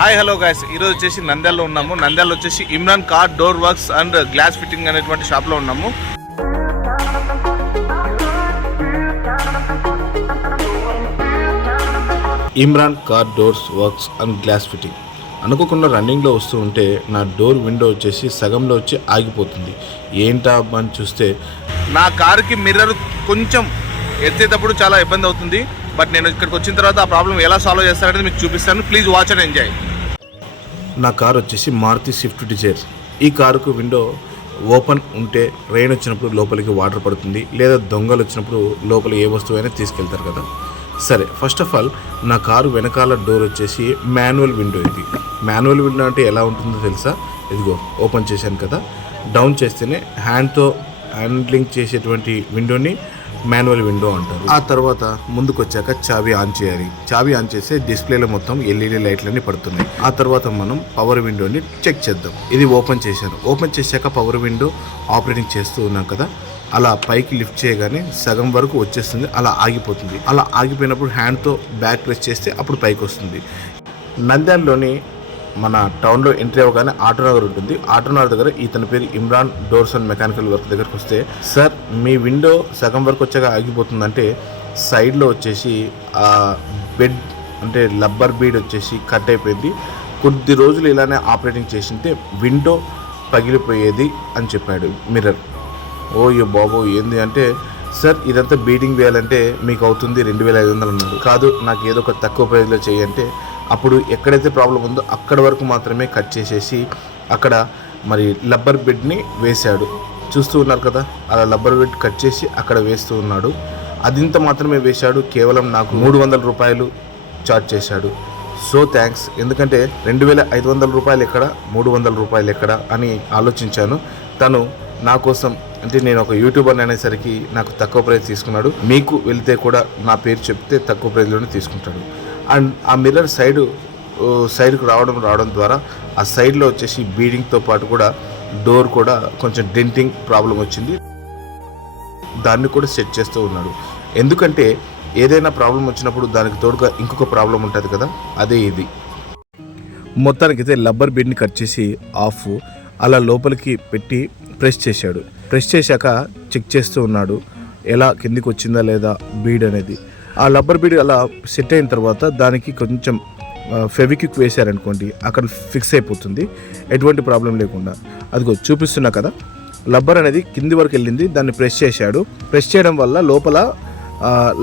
Hi hello guys, ఈరోజు వచ్చేసి నంద్యాలలో ఉన్నాము. నంద్యాలలో వచ్చేసి Imran car door works and glass fitting అనేటువంటి షాప్లో ఉన్నాము. Imran car doors works and glass fitting అనుకోకుండా రన్నింగ్లో వస్తూ ఉంటే నా డోర్ విండో వచ్చేసి సగంలో వచ్చి ఆగిపోతుంది. ఏంటా అని చూస్తే నా కారుకి మిర్రర్ కొంచెం ఎత్తేటప్పుడు చాలా ఇబ్బంది అవుతుంది. బట్ నేను ఇక్కడికి వచ్చిన తర్వాత ఆ ప్రాబ్లం ఎలా సాల్వ్ చేస్తారనేది మీకు చూపిస్తాను. Please watch and enjoy. నా కారు వచ్చేసి మారుతి స్విఫ్ట్ డిజైర్. ఈ కారుకు విండో ఓపెన్ ఉంటే రెయిన్ వచ్చినప్పుడు లోపలికి వాటర్ పడుతుంది, లేదా దొంగలు వచ్చినప్పుడు లోపల ఏ వస్తువు అయినా తీసుకెళ్తారు కదా. సరే, ఫస్ట్ ఆఫ్ ఆల్ నా కారు వెనకాల డోర్ వచ్చేసి మాన్యువల్ విండో. ఇది మాన్యువల్ విండో అంటే ఎలా ఉంటుందో తెలుసా? ఇదిగో ఓపెన్ చేశాను కదా, డౌన్ చేస్తేనే హ్యాండ్తో హ్యాండ్లింగ్ చేసేటువంటి విండోని మాన్యువల్ విండో అంటారు. ఆ తర్వాత ముందుకు వచ్చాక చాబీ ఆన్ చేయాలి. చాబీ ఆన్ చేస్తే డిస్ప్లేలో మొత్తం ఎల్ఈడి లైట్లన్నీ పడుతున్నాయి. ఆ తర్వాత మనం పవర్ విండోని చెక్ చేద్దాం. ఇది ఓపెన్ చేశాను. ఓపెన్ చేశాక పవర్ విండో ఆపరేటింగ్ చేస్తూ ఉన్నాం కదా, అలా పైకి లిఫ్ట్ చేయగానే సగం వరకు వచ్చేస్తుంది, అలా ఆగిపోతుంది. అలా ఆగిపోయినప్పుడు హ్యాండ్తో బ్యాక్ ప్రెస్ చేస్తే అప్పుడు పైకి వస్తుంది. నంద్యాలలోని మన టౌన్లో ఎంట్రీ అవ్వగానే ఆటోనగర్ ఉంటుంది. ఆటోనగర్ దగ్గర ఇతని పేరు Imran doors and mechanical work దగ్గరకు వస్తే, సార్ మీ విండో సగం వరకు వచ్చాక ఆగిపోతుందంటే సైడ్లో వచ్చేసి ఆ బెడ్ అంటే రబ్బర్ బీడ్ వచ్చేసి కట్ అయిపోయింది, కొద్ది రోజులు ఇలానే ఆపరేటింగ్ చేసింటే విండో పగిలిపోయేది అని చెప్పాడు మిర్రర్. ఓ బాబో ఏంది అంటే, సార్ ఇదంతా బీడింగ్ వేయాలంటే మీకు అవుతుంది 2500 అన్నాడు. కాదు, నాకు ఏదో ఒక తక్కువ ప్రైజ్లో చేయంటే అప్పుడు ఎక్కడైతే ప్రాబ్లం ఉందో అక్కడ వరకు మాత్రమే కట్ చేసేసి అక్కడ మరి రబ్బర్ బెడ్ని వేశాడు. చూస్తూ ఉన్నారు కదా, అలా రబ్బర్ బెడ్ కట్ చేసి అక్కడ వేస్తూ ఉన్నాడు. అదింత మాత్రమే వేశాడు. కేవలం నాకు 300 రూపాయలు చార్జ్ చేశాడు. So thanks. ఎందుకంటే 2500 రూపాయలు ఎక్కడ, 300 రూపాయలు ఎక్కడ అని ఆలోచించాను. తను నా కోసం, అంటే నేను ఒక యూట్యూబర్ అనేసరికి నాకు తక్కువ ప్రైస్ తీసుకున్నాడు. మీకు వెళ్తే కూడా నా పేరు చెప్తే తక్కువ ప్రైస్లోనే తీసుకుంటాడు. అండ్ ఆ మిర్రర్ సైడ్కు రావడం ద్వారా ఆ సైడ్లో వచ్చేసి బీడింగ్తో పాటు కూడా డోర్ కూడా కొంచెం డెంటింగ్ ప్రాబ్లం వచ్చింది. దాన్ని కూడా సెట్ చేస్తూ ఉన్నాడు. ఎందుకంటే ఏదైనా ప్రాబ్లం వచ్చినప్పుడు దానికి తోడుగా ఇంకొక ప్రాబ్లం ఉంటుంది కదా, అదే ఇది. మొత్తానికైతే రబ్బర్ బీడ్ని కట్ చేసి ఆఫ్ అలా లోపలికి పెట్టి ప్రెస్ చేశాడు. ప్రెస్ చేశాక చెక్ చేస్తూ ఉన్నాడు ఎలా కిందికి వచ్చిందా లేదా బీడ్ అనేది. ఆ రబ్బర్ బీడ్ అలా సెట్ అయిన తర్వాత దానికి కొంచెం ఫెవిక్విక్ వేశారనుకోండి, అక్కడ ఫిక్స్ అయిపోతుంది ఎటువంటి ప్రాబ్లం లేకుండా. అదిగో చూపిస్తున్నా కదా, రబ్బర్ అనేది కింది వరకు వెళ్ళింది, దాన్ని ప్రెస్ చేశాడు. ప్రెస్ చేయడం వల్ల లోపల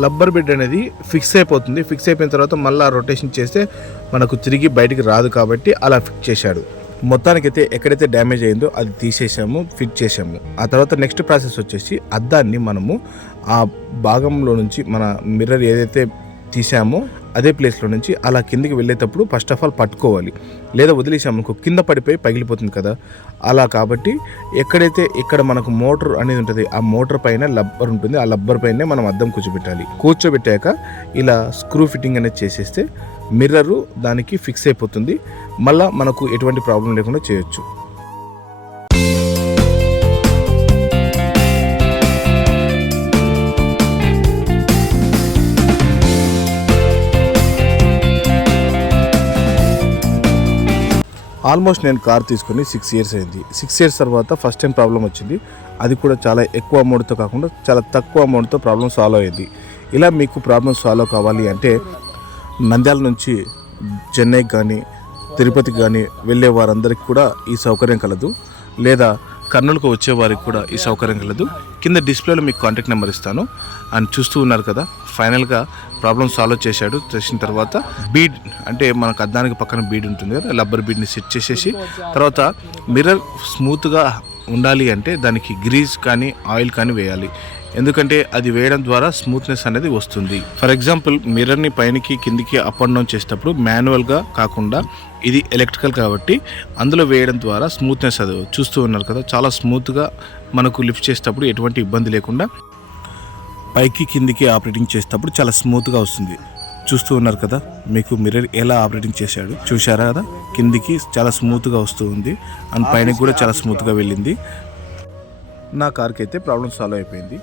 రబ్బర్ బెడ్ అనేది ఫిక్స్ అయిపోతుంది. ఫిక్స్ అయిపోయిన తర్వాత మళ్ళీ రొటేషన్ చేస్తే మనకు తిరిగి బయటికి రాదు, కాబట్టి అలా ఫిక్స్ చేశాడు. మొత్తానికైతే ఎక్కడైతే డ్యామేజ్ అయిందో అది తీసేసాము, ఫిట్ చేసాము. ఆ తర్వాత నెక్స్ట్ ప్రాసెస్ వచ్చేసి అద్దాన్ని మనము ఆ భాగంలో నుంచి మన మిర్రర్ ఏదైతే తీసామో అదే ప్లేస్లో నుంచి అలా కిందికి వెళ్ళేటప్పుడు ఫస్ట్ ఆఫ్ ఆల్ పట్టుకోవాలి, లేదా వదిలేసాము కింద పడిపోయి పగిలిపోతుంది కదా. అలా కాబట్టి ఎక్కడైతే ఇక్కడ మనకు మోటార్ అనేది ఉంటుంది, ఆ మోటార్ పైన రబ్బర్ ఉంటుంది, ఆ రబ్బర్ పైనే మనం అద్దం కూర్చోబెట్టాలి. కూర్చోబెట్టాక ఇలా స్క్రూ ఫిట్టింగ్ అనేది చేసేస్తే మిర్రరు దానికి ఫిక్స్ అయిపోతుంది. మళ్ళీ మనకు ఎటువంటి ప్రాబ్లం లేకుండా చేయొచ్చు. ఆల్మోస్ట్ నేను కార్ తీసుకొని 6 ఇయర్స్ అయింది. 6 ఇయర్స్ తర్వాత ఫస్ట్ టైం ప్రాబ్లం వచ్చింది. అది కూడా చాలా ఎక్కువ అమౌంట్తో కాకుండా చాలా తక్కువ అమౌంట్తో ప్రాబ్లం సాల్వ్ అయ్యింది. ఇలా మీకు ప్రాబ్లం సాల్వ్ కావాలి అంటే నంద్యాల నుంచి చెన్నైకి కానీ తిరుపతికి కానీ వెళ్ళే వారందరికీ కూడా ఈ సౌకర్యం కలదు, లేదా కర్నూలుకు వచ్చే వారికి కూడా ఈ సౌకర్యం కలదు. కింద డిస్ప్లేలో మీకు కాంటాక్ట్ నెంబర్ ఇస్తాను. అండ్ చూస్తూ ఉన్నారు కదా, ఫైనల్గా ప్రాబ్లం సాల్వ్ చేసిన తర్వాత బీడ్ అంటే మనకు అద్దానికి పక్కన బీడ్ ఉంటుంది కదా, రబ్బర్ బీడ్ని సెట్ చేసేసి తర్వాత మిర్రర్ స్మూత్గా ఉండాలి అంటే దానికి గ్రీజ్ కానీ ఆయిల్ కానీ వేయాలి. ఎందుకంటే అది వేయడం ద్వారా స్మూత్నెస్ అనేది వస్తుంది. ఫర్ ఎగ్జాంపుల్ మిర్రర్ని పైనకి కిందికి అప్ అండ్ డౌన్ చేసేటప్పుడు మాన్యువల్గా కాకుండా ఇది ఎలక్ట్రికల్ కాబట్టి అందులో వేయడం ద్వారా స్మూత్నెస్ అది చూస్తూ ఉన్నారు కదా, చాలా స్మూత్గా మనకు లిఫ్ట్ చేసేటప్పుడు ఎటువంటి ఇబ్బంది లేకుండా పైకి కిందికి ఆపరేటింగ్ చేసేటప్పుడు చాలా స్మూత్గా వస్తుంది. చూస్తూ ఉన్నారు కదా, మీకు మిర్రర్ ఎలా ఆపరేటింగ్ చేశాడు చూశారా కదా, కిందికి చాలా స్మూత్గా వస్తూ ఉంది అండ్ పైనకి కూడా చాలా స్మూత్గా వెళ్ళింది. నా కార్కి అయితే ప్రాబ్లం సాల్వ్ అయిపోయింది.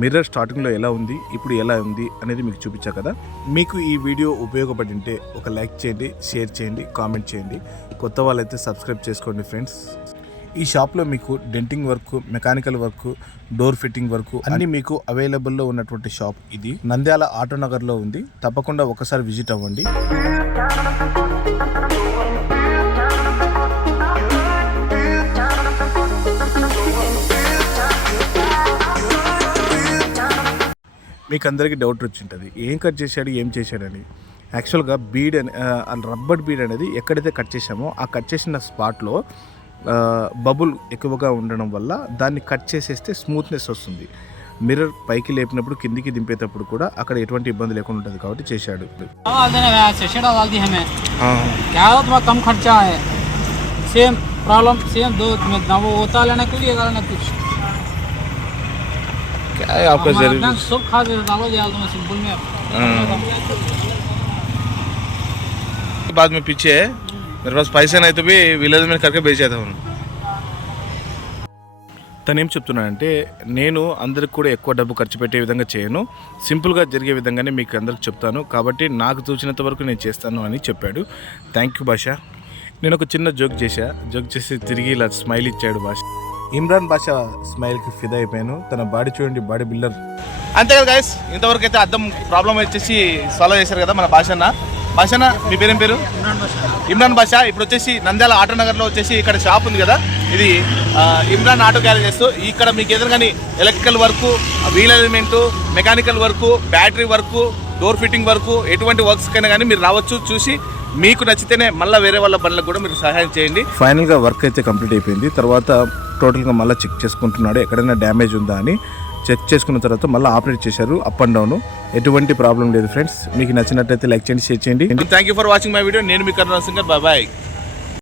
మిర్రర్ స్టార్టింగ్లో ఎలా ఉంది, ఇప్పుడు ఎలా ఉంది అనేది మీకు చూపించా కదా. మీకు ఈ వీడియో ఉపయోగపడి ఉంటే ఒక లైక్ చేయండి, షేర్ చేయండి, కామెంట్ చేయండి. కొత్త వాళ్ళైతే సబ్స్క్రైబ్ చేసుకోండి ఫ్రెండ్స్. ఈ షాప్లో మీకు denting work, mechanical work, door fitting work అన్నీ మీకు అవైలబుల్లో ఉన్నటువంటి షాప్ ఇది. నంద్యాల ఆటోనగర్లో ఉంది. తప్పకుండా ఒకసారి విజిట్ అవ్వండి. మీకు అందరికీ డౌట్ వచ్చింటుంది, ఏం కట్ చేశాడు, ఏం చేశాడని. యాక్చువల్గా బీడ్ రబ్బర్ బీడ్ అనేది ఎక్కడైతే కట్ చేసామో ఆ కట్ చేసిన స్పాట్లో బబుల్ ఎక్కువగా ఉండడం వల్ల దాన్ని కట్ చేసేస్తే స్మూత్నెస్ వస్తుంది. మిర్రర్ పైకి లేపినప్పుడు కిందికి దింపేటప్పుడు కూడా అక్కడ ఎటువంటి ఇబ్బంది లేకుండా ఉంటుంది కాబట్టి చేశాడు. बाद में पीछे मेरे पास पैसे नहीं तो भी विलेज में करके बेच देता हूँ. తను ఏం చెప్తున్నానంటే, నేను అందరికి కూడా ఎక్కువ డబ్బు ఖర్చు పెట్టే విధంగా చేయను, సింపుల్గా జరిగే విధంగానే మీకు అందరికి చెప్తాను, కాబట్టి నాకు తోచినంత వరకు నేను చేస్తాను అని చెప్పాడు. థ్యాంక్ యూ భాష. నేను ఒక చిన్న జోక్ చేసి తిరిగి ఇలా స్మైల్ ఇచ్చాడు భాష. ఇమ్రాన్ భాష స్మైల్కి ఫిదా అయిపోయాను. తన బాడీ చూడండి, బాడీ బిల్డర్. అంతే కదా గైస్, ఇంతవరకు అయితే అద్దం ప్రాబ్లం వచ్చేసి సాల్వ్ చేశారు కదా మన భాషన్న. భాషన్న, మీ పేరేం పేరు? ఇమ్రాన్ భాష. ఇప్పుడు వచ్చేసి నంద్యాల ఆటోనగర్లో వచ్చేసి ఇక్కడ షాప్ ఉంది కదా, ఇది ఇమ్రాన్ ఆటో గ్యారేజెస్. ఇక్కడ మీకు ఎదురుగాని electrical work, wheel element, mechanical work, battery work, door fitting work, ఎటువంటి వర్క్స్ కైనా కానీ మీరు రావచ్చు. చూసి మీకు నచ్చితేనే మళ్ళీ వేరే వాళ్ళ బండ్లకు కూడా మీరు సహాయం చేయండి. ఫైనల్గా వర్క్ అయితే కంప్లీట్ అయిపోయింది. తర్వాత టోటల్గా మళ్ళీ చెక్ చేసుకుంటున్నాడు ఎక్కడైనా డ్యామేజ్ ఉందా అని. చెక్ చేసుకున్న తర్వాత మళ్ళీ ఆపరేట్ చేశారు, అప్ అండ్ డౌన్. ఎటువంటి ప్రాబ్లం లేదు ఫ్రెండ్స్. మీకు నచ్చినట్లయితే లైక్ చేయండి, షేర్ చేయండి. Thank you for watching my video. నేను మీ కరుణా సింగర్. Bye bye.